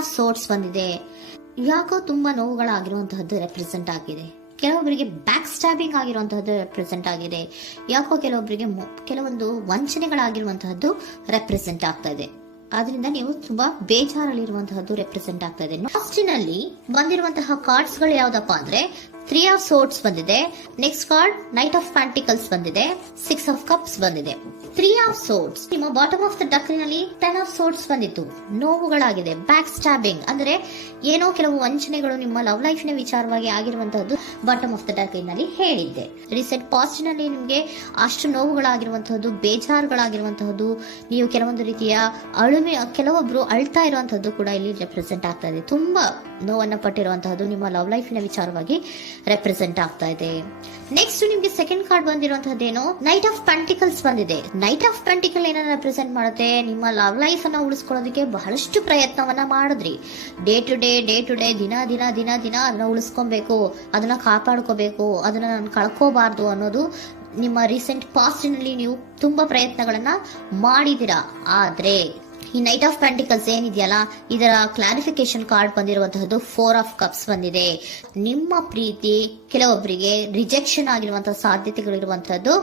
Of swords ಬಂದಿದೆ. ಯಾಕೋ ತುಂಬಾ ನೋವುಗಳಾಗಿರುವಂತಹದ್ದು ರೆಪ್ರೆಸೆಂಟ್ ಆಗಿದೆ. ಕೆಲವೊಬ್ಬರಿಗೆ ಬ್ಯಾಕ್ ಸ್ಟ್ಯಾಬಿಂಗ್ ಆಗಿರುವಂತಹದ್ದು ರೆಪ್ರೆಸೆಂಟ್ ಆಗಿದೆ. ಯಾಕೋ ಕೆಲವೊಬ್ಬರಿಗೆ ಕೆಲವೊಂದು ವಂಚನೆಗಳಾಗಿರುವಂತಹದ್ದು ರೆಪ್ರೆಸೆಂಟ್ ಆಗ್ತಾ ಇದೆ. ಆದ್ರಿಂದ ನೀವು ತುಂಬಾ ಬೇಜಾರಲ್ಲಿರುವಂತಹದ್ದು ರೆಪ್ರೆಸೆಂಟ್ ಆಗ್ತಾ ಇದೆ. ಲಾಸ್ಟಿನಲ್ಲಿ ಬಂದಿರುವಂತಹ ಕಾರ್ಡ್ಸ್ ಗಳು ಯಾವ್ದಪ್ಪ ಅಂದ್ರೆ 3 ಆಫ್ ಸೋರ್ಟ್ಸ್ ಬಂದಿದೆ. Next card knight of pentacles ಬಂದಿದೆ. 6 ಆಫ್ ಕಪ್ಸ್ ಬಂದಿದೆ. 3 ಆಫ್ ಸೋರ್ಟ್ಸ್ ನಿಮ್ಮ ಬಾಟಮ್ ಆಫ್ ದ ಡಕ್ನಲ್ಲಿ 10 ಆಫ್ ಸೋರ್ಟ್ಸ್ ಬಂದಿತ್ತು. ನೋವುಗಳಾಗಿದೆ, ಬ್ಯಾಕ್ ಸ್ಟ್ಯಾಬಿಂಗ್ ಅಂದ್ರೆ ಏನೋ ಕೆಲವು ವಂಚನೆಗಳು ನಿಮ್ಮ ಲವ್ ಲೈಫ್ ನ ವಿಚಾರವಾಗಿ ಆಗಿರುವಂತಹದ್ದು ಬಾಟಮ್ ಆಫ್ ದ ಡಕ್ನಲ್ಲಿ ಹೇಳಿದ್ದೆ. ರೀಸೆಂಟ್ ಪಾಸ್ಟ್ ನಲ್ಲಿ ನಿಮ್ಗೆ ಅಷ್ಟು ನೋವುಗಳಾಗಿರುವಂತಹದ್ದು, ಬೇಜಾರುಗಳಾಗಿರುವಂತಹದ್ದು, ನೀವು ಕೆಲವೊಂದು ರೀತಿಯ ಕೆಲವೊಬ್ರು ಅಳ್ತಾ ಇರುವಂತಹದ್ದು ಕೂಡ ಇಲ್ಲಿ ರೆಪ್ರೆಸೆಂಟ್ ಆಗ್ತಾ ಇದೆ. ತುಂಬಾ ನೋವನ್ನ ಪಟ್ಟಿರುವಂತಹದ್ದು ನಿಮ್ಮ ಲವ್ ಲೈಫ್ ನ ವಿಚಾರವಾಗಿ ರೆಪ್ರೆಸೆಂಟ್ ಆಗ್ತಾ ಇದೆ. ನೆಕ್ಸ್ಟ್ ನಿಮ್ಗೆ ಸೆಕೆಂಡ್ ಕಾರ್ಡ್ ಬಂದಿರುವಂತಹದ್ದೇನು ನೈಟ್ ಆಫ್ ಪೆಂಟಿಕಲ್ಸ್ ಬಂದಿದೆ. ನೈಟ್ ಆಫ್ ಪೆಂಟಿಕಲ್ ಏನನ್ನ ರೆಪ್ರೆಸೆಂಟ್ ಮಾಡುತ್ತೆ, ನಿಮ್ಮ ಲವ್ ಲೈಫ್ ಅನ್ನ ಉಳಿಸ್ಕೊಳ್ಳೋದಕ್ಕೆ ಬಹಳಷ್ಟು ಪ್ರಯತ್ನವನ್ನ ಮಾಡಿದ್ರಿ. ಡೇ ಟು ಡೇ ದಿನ ಅದನ್ನ ಉಳಿಸ್ಕೊಬೇಕು, ಅದನ್ನ ಕಾಪಾಡ್ಕೋಬೇಕು, ಅದನ್ನ ನಾನು ಕಳ್ಕೋಬಾರ್ದು ಅನ್ನೋದು ನಿಮ್ಮ ರೀಸೆಂಟ್ ಪಾಸ್ಟ್ ನಲ್ಲಿ ನೀವು ತುಂಬಾ ಪ್ರಯತ್ನಗಳನ್ನ ಮಾಡಿದಿರಾ. ಆದ್ರೆ ಈ ನೈಟ್ ಆಫ್ ಪ್ಯಾಂಟಿಕಲ್ಸ್ ಏನಿದೆಯಲ್ಲ, ಇದರ ಕ್ಲಾರಿಫಿಕೇಶನ್ ಕಾರ್ಡ್ ಬಂದಿರುವಂತಹದ್ದು 4 ಆಫ್ ಕಪ್ಸ್ ಬಂದಿದೆ. ನಿಮ್ಮ ಪ್ರೀತಿ ಕೆಲವೊಬ್ಬರಿಗೆ ರಿಜೆಕ್ಷನ್ ಆಗಿರುವಂತಹ ಸಾಧ್ಯತೆಗಳಿರುವಂತಹದ್ದು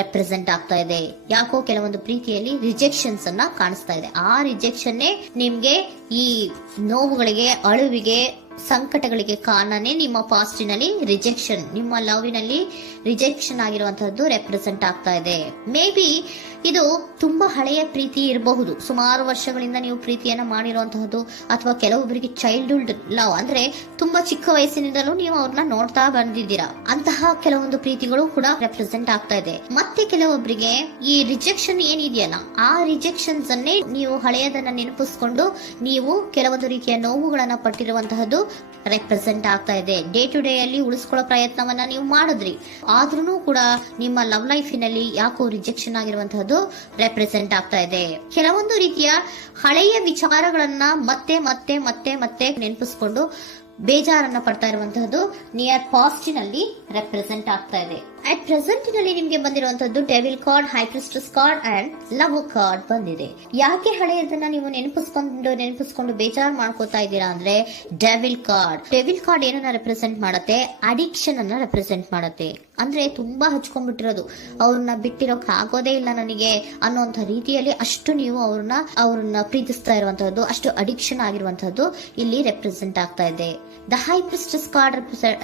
ರೆಪ್ರೆಸೆಂಟ್ ಆಗ್ತಾ ಇದೆ. ಯಾಕೋ ಕೆಲವೊಂದು ಪ್ರೀತಿಯಲ್ಲಿ ರಿಜೆಕ್ಷನ್ಸ್ ಅನ್ನ ಕಾಣಿಸ್ತಾ ಇದೆ. ಆ ರಿಜೆಕ್ಷನ್ನೇ ನಿಮ್ಗೆ ಈ ನೋವುಗಳಿಗೆ, ಅಳುವಿಗೆ, ಸಂಕಟಗಳಿಗೆ ಕಾರಣನೇ ನಿಮ್ಮ ಪಾಸ್ಟಿನಲ್ಲಿ ರಿಜೆಕ್ಷನ್, ನಿಮ್ಮ ಲವ್ನಲ್ಲಿ ರಿಜೆಕ್ಷನ್ ಆಗಿರುವಂತಹದ್ದು ರೆಪ್ರೆಸೆಂಟ್ ಆಗ್ತಾ ಇದೆ. ಮೇ ಬಿ ಇದು ತುಂಬಾ ಹಳೆಯ ಪ್ರೀತಿ ಇರಬಹುದು. ಸುಮಾರು ವರ್ಷಗಳಿಂದ ನೀವು ಪ್ರೀತಿಯನ್ನ ಮಾಡಿರುವಂತಹದ್ದು, ಅಥವಾ ಕೆಲವೊಬ್ಬರಿಗೆ ಚೈಲ್ಡ್ಹುಡ್ ಲವ್ ಅಂದ್ರೆ ತುಂಬಾ ಚಿಕ್ಕ ವಯಸ್ಸಿನಿಂದಲೂ ನೀವು ಅವ್ರನ್ನ ನೋಡ್ತಾ ಬಂದಿದ್ದೀರಾ. ಅಂತಹ ಕೆಲವೊಂದು ಪ್ರೀತಿಗಳು ಕೂಡ ರೆಪ್ರೆಸೆಂಟ್ ಆಗ್ತಾ ಇದೆ. ಮತ್ತೆ ಕೆಲವೊಬ್ಬರಿಗೆ ಈ ರಿಜೆಕ್ಷನ್ ಏನಿದೆಯಲ್ಲ, ಆ ರಿಜೆಕ್ಷನ್ಸ್ ಅನ್ನೇ ನೀವು ಹಳೆಯದನ್ನ ನೆನಪಿಸ್ಕೊಂಡು ನೀವು ಕೆಲವೊಂದು ರೀತಿಯ ನೋವುಗಳನ್ನ ಪಟ್ಟಿರುವಂತಹದ್ದು ರೆಪ್ರೆಸೆಂಟ್ ಆಗ್ತಾ ಇದೆ. ಡೇ ಟು ಡೇ ಅಲ್ಲಿ ಉಳಿಸ್ಕೊಳ್ಳೋ ಪ್ರಯತ್ನವನ್ನ ನೀವು ಮಾಡಿದ್ರಿ, ಆದ್ರೂ ಕೂಡ ನಿಮ್ಮ ಲವ್ ಲೈಫಿನಲ್ಲಿ ಯಾಕೋ ರಿಜೆಕ್ಷನ್ ಆಗಿರುವಂತಹದ್ದು ರೆಪ್ರೆಸೆಂಟ್ ಆಗ್ತಾ ಇದೆ. ಕೆಲವೊಂದು ರೀತಿಯ ಹಳೆಯ ವಿಚಾರಗಳನ್ನ ಮತ್ತೆ ಮತ್ತೆ ಮತ್ತೆ ಮತ್ತೆ ನೆನಪಿಸ್ಕೊಂಡು ಬೇಜಾರನ್ನ ಪಡ್ತಾ ಇರುವಂತಹದ್ದು ನಿಯರ್ ಪಾಸ್ಟಿನಲ್ಲಿ ರೆಪ್ರೆಸೆಂಟ್ ಆಗ್ತಾ ಇದೆ. ಅಟ್ ಪ್ರೆಸೆಂಟ್ ನಲ್ಲಿ ನಿಮ್ಗೆ ಬಂದಿರುವಂತದ್ದು devil card, high priestess card and love card ಬಂದಿದೆ. ಯಾಕೆ ಹಳೆಯದನ್ನ ನೀವು ನೆನಪಿಸ್ಕೊಂಡು ಬೇಜಾರು ಮಾಡ್ಕೋತಾ ಇದ್ದೀರಾ ಅಂದ್ರೆ, ಡೆವಿಲ್ ಕಾರ್ಡ್ ಏನನ್ನ ರೆಪ್ರೆಸೆಂಟ್ ಮಾಡುತ್ತೆ, ಅಡಿಕ್ಷನ್ ಅನ್ನ ರೆಪ್ರೆಸೆಂಟ್ ಮಾಡುತ್ತೆ. ಅಂದ್ರೆ ತುಂಬಾ ಹಚ್ಕೊಂಡ್ಬಿಟ್ಟಿರೋದು, ಅವ್ರನ್ನ ಬಿಟ್ಟಿರೋಕ್ ಆಗೋದೇ ಇಲ್ಲ ನನಗೆ ಅನ್ನುವಂತ ರೀತಿಯಲ್ಲಿ ಅಷ್ಟು ನೀವು ಅವ್ರನ್ನ ಪ್ರೀತಿಸ್ತಾ ಇರುವಂತಹದ್ದು, ಅಷ್ಟು ಅಡಿಕ್ಷನ್ ಆಗಿರುವಂತಹದ್ದು ಇಲ್ಲಿ ರೆಪ್ರೆಸೆಂಟ್ ಆಗ್ತಾ ಇದೆ. The high priestess card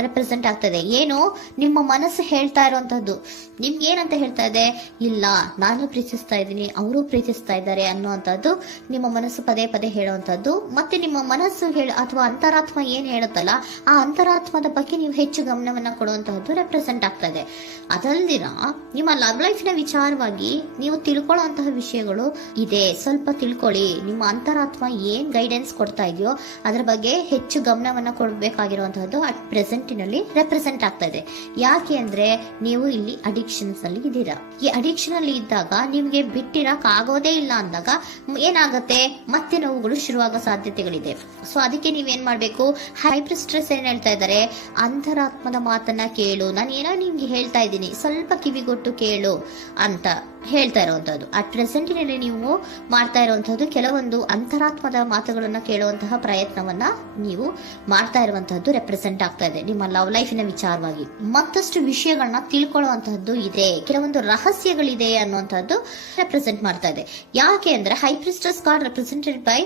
represent ಆಗ್ತಾ ಇದೆ. ಏನು ನಿಮ್ಮ ಮನಸ್ಸು ಹೇಳ್ತಾ ಇರುವಂತಹದ್ದು, ನಿಮ್ಗೆ ಏನಂತ ಹೇಳ್ತಾ ಇದೆ, ಇಲ್ಲ ನಾನು ಪ್ರೀತಿಸ್ತಾ ಇದ್ದೀನಿ, ಅವರು ಪ್ರೀತಿಸ್ತಾ ಇದ್ದಾರೆ ಅನ್ನುವಂಥದ್ದು ನಿಮ್ಮ ಮನಸ್ಸು ಪದೇ ಪದೇ ಹೇಳುವಂತದ್ದು. ಮತ್ತೆ ನಿಮ್ಮ ಮನಸ್ಸು ಅಥವಾ ಅಂತರಾತ್ಮ ಏನ್ ಹೇಳುತ್ತಲ್ಲ, ಆ ಅಂತರಾತ್ಮದ ಬಗ್ಗೆ ನೀವು ಹೆಚ್ಚು ಗಮನವನ್ನ ಕೊಡುವಂತಹದ್ದು ರೆಪ್ರೆಸೆಂಟ್ ಆಗ್ತಾ ಇದೆ. ಅದಲ್ದಿರ ನಿಮ್ಮ ಲವ್ ಲೈಫ್ ನ ವಿಚಾರವಾಗಿ ನೀವು ತಿಳ್ಕೊಳ್ಳುವಂತಹ ವಿಷಯಗಳು ಇದೆ. ಸ್ವಲ್ಪ ತಿಳ್ಕೊಳ್ಳಿ, ನಿಮ್ಮ ಅಂತರಾತ್ಮ ಏನ್ ಗೈಡೆನ್ಸ್ ಕೊಡ್ತಾ ಇದೆಯೋ ಅದರ ಬಗ್ಗೆ ಹೆಚ್ಚು ಗಮನವನ್ನ ಕೊಡಬೇಕಾಗಿರುವಂತಹದ್ದು ಅಟ್ ಪ್ರೆಸೆಂಟಿನಲ್ಲಿ ರೆಪ್ರೆಸೆಂಟ್ ಆಗ್ತಾ ಇದೆ. ಯಾಕೆ ಅಂದ್ರೆ ನೀವು ಇಲ್ಲಿ ಅಡಿಕ್ಷನ್ಸ್ ಅಲ್ಲಿ ಇದ್ದೀರಾ. ಈ ಅಡಿಕ್ಷನ್ ಅಲ್ಲಿ ಇದ್ದಾಗ ನಿಮ್ಗೆ ಬಿಟ್ಟಿರಕ್ ಆಗೋದೇ ಇಲ್ಲ ಅಂದಾಗ ಏನಾಗುತ್ತೆ, ಮತ್ತೆ ನೋವುಗಳು ಶುರುವಾಗೋ ಸಾಧ್ಯತೆಗಳಿದೆ. ಸೊ ಅದಕ್ಕೆ ನೀವೇನ್ ಮಾಡ್ಬೇಕು, ಹೈಪ್ರಿಸ್ಟ್ರೆಸ್ ಏನ್ ಹೇಳ್ತಾ ಇದ್ದಾರೆ, ಅಂತರಾತ್ಮದ ಮಾತನ್ನ ಕೇಳು, ನಾನು ಏನೋ ನಿಮ್ಗೆ ಹೇಳ್ತಾ ಇದ್ದೀನಿ, ಸ್ವಲ್ಪ ಕಿವಿಗೊಟ್ಟು ಕೇಳು ಅಂತ ಹೇಳ್ತಾ ಇರುವಂತದ್ದು. ಅಟ್ ಪ್ರೆಸೆಂಟಿನಲ್ಲಿ ನೀವು ಮಾಡ್ತಾ ಇರುವಂತಹದ್ದು ಕೆಲವೊಂದು ಅಂತರಾತ್ಮದ ಮಾತುಗಳನ್ನ ಕೇಳುವಂತಹ ಪ್ರಯತ್ನವನ್ನ ನೀವು ಮಾಡ್ತಾ ಇರುವಂತಹದ್ದು ರೆಪ್ರೆಸೆಂಟ್ ಆಗ್ತಾ ಇದೆ. ನಿಮ್ಮ ಲವ್ ಲೈಫಿನ ವಿಚಾರವಾಗಿ ಮತ್ತಷ್ಟು ವಿಷಯಗಳನ್ನ ತಿಳ್ಕೊಳ್ಳುವಂತಹದ್ದು ಇದೆ, ಕೆಲವೊಂದು ರಹಸ್ಯಗಳಿದೆ ಅನ್ನುವಂಥದ್ದು ರೆಪ್ರೆಸೆಂಟ್ ಮಾಡ್ತಾ ಇದೆ. ಯಾಕೆ ಅಂದ್ರೆ high priestess card represented by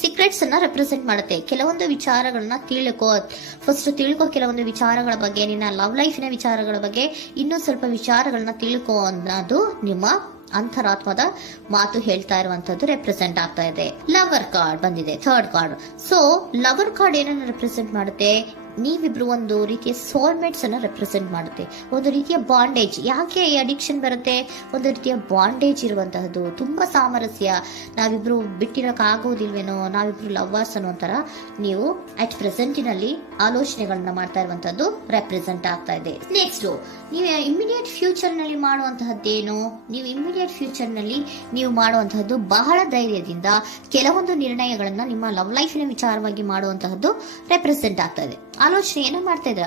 secrets ಅನ್ನ ರೆಪ್ರೆಸೆಂಟ್ ಮಾಡುತ್ತೆ. ಕೆಲವೊಂದು ವಿಚಾರಗಳನ್ನ ತಿಳ್ಕೊ ಕೆಲವೊಂದು ವಿಚಾರಗಳ ಬಗ್ಗೆ, ನಿನ್ನ ಲವ್ ಲೈಫಿನ ವಿಚಾರಗಳ ಬಗ್ಗೆ ಇನ್ನೂ ಸ್ವಲ್ಪ ವಿಚಾರಗಳನ್ನ ತಿಳ್ಕೊ ಅನ್ನೋದು ನಿಮ್ಮ ಅಂತರಾತ್ಮದ ಮಾತು ಹೇಳ್ತಾ ಇರುವಂತದ್ದು ರೆಪ್ರೆಸೆಂಟ್ ಆಗ್ತಾ ಇದೆ. ಲವರ್ ಕಾರ್ಡ್ ಬಂದಿದೆ, third card. So lover card ಏನನ್ನ ರೆಪ್ರೆಸೆಂಟ್ ಮಾಡುತ್ತೆ, ನೀವಿಬ್ರು ಒಂದು ರೀತಿಯ ಸೋಲ್ಮೇಟ್ಸ್ ಅನ್ನ ರೆಪ್ರೆಸೆಂಟ್ ಮಾಡುತ್ತೆ. ಒಂದು ರೀತಿಯ ಬಾಂಡೇಜ್. ಯಾಕೆ ಈ ಅಡಿಕ್ಷನ್ ಬರುತ್ತೆ, ಒಂದು ರೀತಿಯ ಬಾಂಡೇಜ್ ಇರುವಂತಹದ್ದು, ತುಂಬಾ ಸಾಮರಸ್ಯ, ನಾವಿಬ್ರು ಬಿಟ್ಟಿರಕ್ ಆಗೋದಿಲ್ವೇನೋ, ನಾವಿಬ್ರು ಲವರ್ಸ್ ಅನ್ನೋ ತರ ನೀವು ಅಟ್ ಪ್ರೆಸೆಂಟಿನಲ್ಲಿ ಆಲೋಚನೆಗಳನ್ನ ಮಾಡ್ತಾ ಇರುವಂತದ್ದು ರೆಪ್ರೆಸೆಂಟ್ ಆಗ್ತಾ ಇದೆ. ನೆಕ್ಸ್ಟ್ ನೀವು ಇಮಿಡಿಯೇಟ್ ಫ್ಯೂಚರ್ ನಲ್ಲಿ ಮಾಡುವಂತಹದ್ದೇನು, ನೀವು ಇಮಿಡಿಯೇಟ್ ಫ್ಯೂಚರ್ ನಲ್ಲಿ ನೀವು ಮಾಡುವಂತಹದ್ದು ಬಹಳ ಧೈರ್ಯದಿಂದ ಕೆಲವೊಂದು ನಿರ್ಣಯಗಳನ್ನ ನಿಮ್ಮ ಲವ್ ಲೈಫಿನ ವಿಚಾರವಾಗಿ ಮಾಡುವಂತಹದ್ದು ರೆಪ್ರೆಸೆಂಟ್ ಆಗ್ತಾ ಇದೆ. ಆಲೋಚನೆ ಏನೋ ಮಾಡ್ತಾ ಇದ್ರ,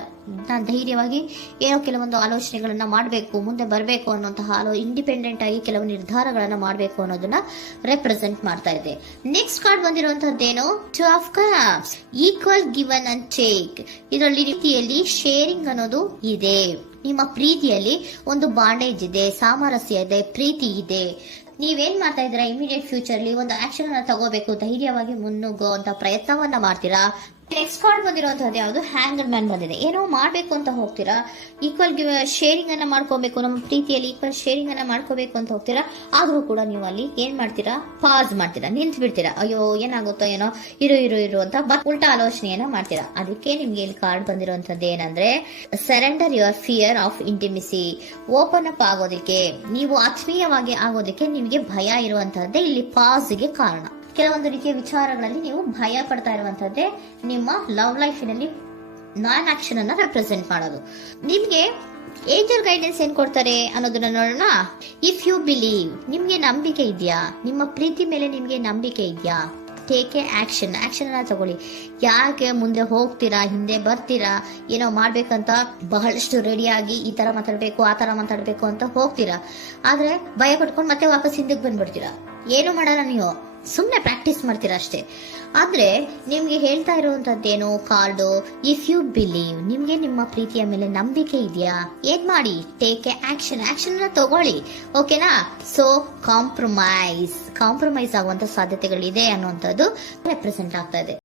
ನಾನು ಧೈರ್ಯವಾಗಿ ಏನೋ ಕೆಲವೊಂದು ಆಲೋಚನೆಗಳನ್ನ ಮಾಡಬೇಕು, ಮುಂದೆ ಬರಬೇಕು ಅನ್ನೋಂತಹ ಇಂಡಿಪೆಂಡೆಂಟ್ ಆಗಿ ಕೆಲವು ನಿರ್ಧಾರಗಳನ್ನ ಮಾಡಬೇಕು ಅನ್ನೋದನ್ನ ರೆಪ್ರೆಸೆಂಟ್ ಮಾಡ್ತಾ ಇದೆ. ನೆಕ್ಸ್ಟ್ ಕಾರ್ಡ್ ಬಂದಿರುವಂತದ್ದೇನು, two of cups, equal given and take. ಇದರಲ್ಲಿ ರೀತಿಯಲ್ಲಿ ಶೇರಿಂಗ್ ಅನ್ನೋದು ಇದೆ. ನಿಮ್ಮ ಪ್ರೀತಿಯಲ್ಲಿ ಒಂದು ಬಾಂಡೇಜ್ ಇದೆ, ಸಾಮರಸ್ಯ ಇದೆ, ಪ್ರೀತಿ ಇದೆ. ನೀವೇನ್ ಮಾಡ್ತಾ ಇದ್ದೀರಾ, ಇಮಿಡಿಯೇಟ್ ಫ್ಯೂಚರ್ ಅಲ್ಲಿ ಒಂದು ಆಕ್ಷನ್ ಅನ್ನ ತಗೋಬೇಕು, ಧೈರ್ಯವಾಗಿ ಮುನ್ನುಗ್ಗೋ ಅಂತ ಪ್ರಯತ್ನವನ್ನ ಮಾಡ್ತೀರಾ. ನೆಕ್ಸ್ಟ್ ಕಾರ್ಡ್ ಬಂದಿರುವಂತದ್ದು ಯಾವುದು, ಹ್ಯಾಂಗರ್ ಮ್ಯಾನ್ ಬಂದಿದೆ. ಏನೋ ಮಾಡ್ಬೇಕು ಅಂತ ಹೋಗ್ತೀರಾ, ಈಕ್ವಲ್ ಶೇರಿಂಗ್ ಅನ್ನ ಮಾಡ್ಕೋಬೇಕು, ನಮ್ಮ ಪ್ರೀತಿಯಲ್ಲಿ ಈಕ್ವಲ್ ಶೇರಿಂಗ್ ಅನ್ನ ಮಾಡ್ಕೋಬೇಕು ಅಂತ ಹೋಗ್ತೀರಾ. ಆದ್ರೂ ಕೂಡ ನೀವು ಅಲ್ಲಿ ಏನ್ ಮಾಡ್ತೀರಾ, ಪಾಸ್ ಮಾಡ್ತೀರಾ, ನಿಂತು ಬಿಡ್ತೀರಾ. ಅಯ್ಯೋ ಏನಾಗುತ್ತೋ ಏನೋ, ಇರು ಅಂತ ಉಲ್ಟಾ ಆಲೋಚನೆಯನ್ನ ಮಾಡ್ತೀರಾ. ಅದಕ್ಕೆ ನಿಮ್ಗೆ ಇಲ್ಲಿ ಕಾರ್ಡ್ ಬಂದಿರುವಂತದ್ದು ಏನಂದ್ರೆ, surrender your fear of intimacy. Open up ಆಗೋದಕ್ಕೆ, ನೀವು ಆತ್ಮೀಯವಾಗಿ ಆಗೋದಕ್ಕೆ ನಿಮಗೆ ಭಯ ಇರುವಂತಹದ್ದೇ ಇಲ್ಲಿ ಪಾಸ್ಗೆ ಕಾರಣ. ಕೆಲವೊಂದು ರೀತಿಯ ವಿಚಾರಗಳಲ್ಲಿ ನೀವು ಭಯ ಪಡ್ತಾ ಇರುವಂತದ್ದೇ ನಿಮ್ಮ ಲವ್ ಲೈಫಿನಲ್ಲಿ ನಾನ್ ಆಕ್ಷನ್ ಅನ್ನ ರೆಪ್ರೆಸೆಂಟ್ ಮಾಡೋದು. ನಿಮ್ಗೆ ಏಂಜಲ್ ಗೈಡೆನ್ಸ್ ಏನ್ ಕೊಡ್ತಾರೆ ಅನ್ನೋದನ್ನ ನೋಡೋಣ. ಇಫ್ ಯು ಬಿಲೀವ್, ನಿಮ್ಗೆ ನಂಬಿಕೆ ಇದೆಯಾ, ನಿಮ್ಮ ಪ್ರೀತಿ ಮೇಲೆ ನಿಮ್ಗೆ ನಂಬಿಕೆ ಇದೆಯಾ, ಟೇಕ್ ಎ ಆಕ್ಷನ್ ಅನ್ನ ತಗೊಳ್ಳಿ. ಯಾಕೆ ಮುಂದೆ ಹೋಗ್ತೀರಾ, ಹಿಂದೆ ಬರ್ತೀರಾ, ಏನೋ ಮಾಡ್ಬೇಕಂತ ಬಹಳಷ್ಟು ರೆಡಿಯಾಗಿ ಈ ತರ ಮಾತಾಡ್ಬೇಕು ಆ ತರ ಮಾತಾಡ್ಬೇಕು ಅಂತ ಹೋಗ್ತೀರಾ. ಆದ್ರೆ ಭಯ ಪಟ್ಕೊಂಡು ಮತ್ತೆ ವಾಪಸ್ ಹಿಂದಕ್ಕೆ ಬಂದ್ಬಿಡ್ತೀರಾ. ಏನು ಮಾಡಲ್ಲ, ನೀವು ಸುಮ್ನೆ ಪ್ರಾಕ್ಟೀಸ್ ಮಾಡ್ತೀರಾ ಅಷ್ಟೇ. ಆದ್ರೆ ನಿಮ್ಗೆ ಹೇಳ್ತಾ ಇರುವಂತದ್ದೇನು ಕಾರ್ಡು, ಇಫ್ ಯು ಬಿಲೀವ್, ನಿಮ್ಗೆ ನಿಮ್ಮ ಪ್ರೀತಿಯ ಮೇಲೆ ನಂಬಿಕೆ ಇದೆಯಾ, ಏನ್ ಮಾಡಿ, ಟೇಕ್ ಎ ಆಕ್ಷನ್ ಅನ್ನ ತಗೊಳ್ಳಿ. ಓಕೆನಾ. ಸೊ ಕಾಂಪ್ರಮೈಸ್ ಆಗುವಂತ ಸಾಧ್ಯತೆಗಳಿದೆ ಅನ್ನುವಂಥದ್ದು ರೆಪ್ರೆಸೆಂಟ್ ಆಗ್ತಾ ಇದೆ.